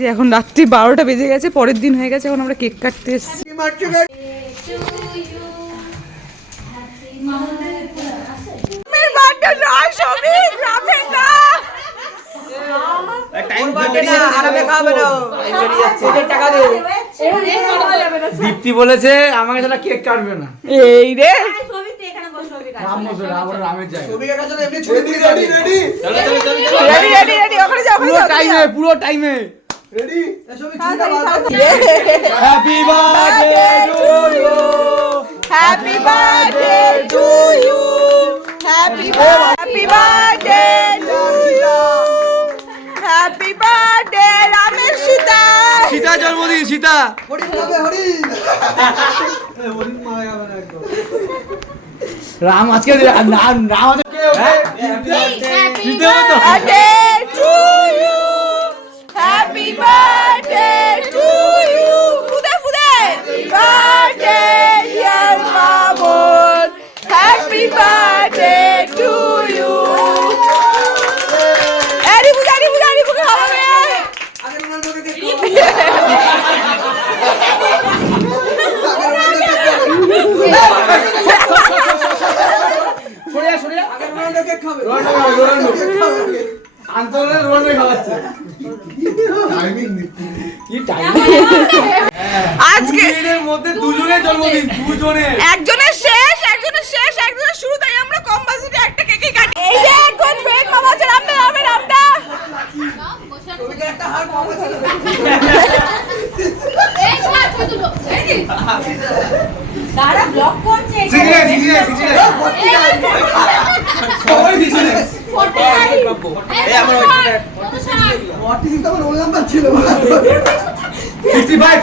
যে এখন রাত্রি 12টা বেজে গেছে, পরের দিন হয়ে গেছে, এখন আমরা কেক কাটতে এসেছি। দীপ্তি বলেছে আমাকে তাহলে কেক কাটবে না। এই রে পুরো টাইমে ready happy birthday to you, happy birthday to you, happy birthday to you, happy birthday রামের সীতা। সীতা জন্মদিন, সীতা। রাম আজকে রাম আজকে birthday to you, happy birthday to you, ফুদে ফুদে birthday dear Mamun, happy birthday to you. আরে বুঝা খাওয়াবে। আজকে মধ্যে দুজনের জন্মদিন, দুজনের একজনের শেষ একজনের শুরু, তাই আমরা কম বাজেটে একটা কেকই কাটি। এই যে এখন ব্রেক মামা আছে, রামদা একটা হার কম আছে। দাঁড়া ব্লক করছে। আমার রোল নাম্বার ছিল 65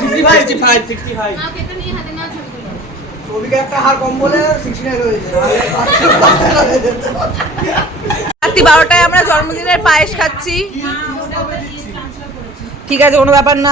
ছবিকে একটা হার কম বলে 69 হয়েছে। রাত্রি 12টায় আমরা জন্মদিনের পায়েস খাচ্ছি। ঠিক আছে, কোনো ব্যাপার না।